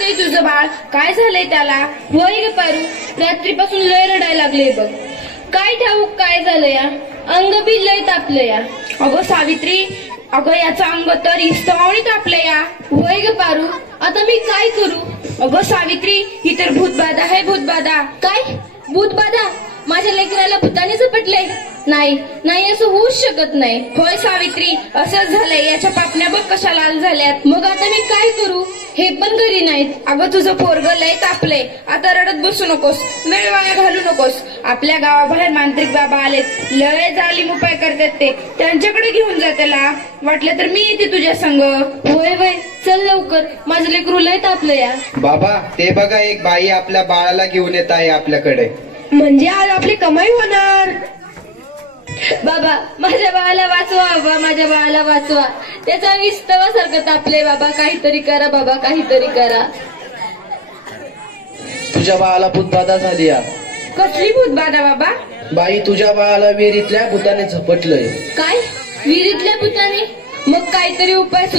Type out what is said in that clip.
करते तुझं बाळ? काय झालंय त्याला? होय ग पारू, रात्रीपासून लय रडायला लागले बघ. काय ठाऊक काय झालं या? अंग बी लय तापलं या. अगं सावित्री, अगं याचं अंग तर इस्तवाणी तापलं या. होय ग पारू, आता मी काय करू? अगं सावित्री, ही तर भूतबाधा आहे, भूतबाधा. काय भूतबाधा? माझ्या लेकराला भूताने झपटले? नाही नाही, असं होऊच शकत नाही. होय सावित्री, असंच झालंय. याच्या पापण्या बघ कशा लाल झाल्यात. मग आता मी काय करू? हे पण घरी नाहीत. अगं तुझं पोरगं लय तापलंय. आता रडत बसू नकोस, वेळ वाया घालू नकोस. आपल्या गावाबाहेर मांत्रिक बाबा आलेत, लय जालीम उपाय करतात ते. त्यांच्याकडे घेऊन जा त्याला. वाटलं तर मी येते तुझ्या संग. होय होय, चल लवकर, माझं लेकरू लय तापलं या. बाबा ते बघा, एक बाई आपल्या बाळाला घेऊन येत आहे आपल्याकडे. म्हणजे आज आपली कमाई होणार. बाबा माझ्या बाळाला वाचवा, बाबा माझ्या बाळाला वाचवा. त्याचा विस्तवासारखं तापले. बाबा काहीतरी करा, बाबा काहीतरी करा. तुझ्या बाळाला भूतबाधा झाली या. कसली भूतबाधा बाबा? बाई, तुझ्या बाळाला विहिरीतल्या भूताने झपटलंय. काय? विहिरीतल्या भूताने? मग काहीतरी उपाय सुचवा.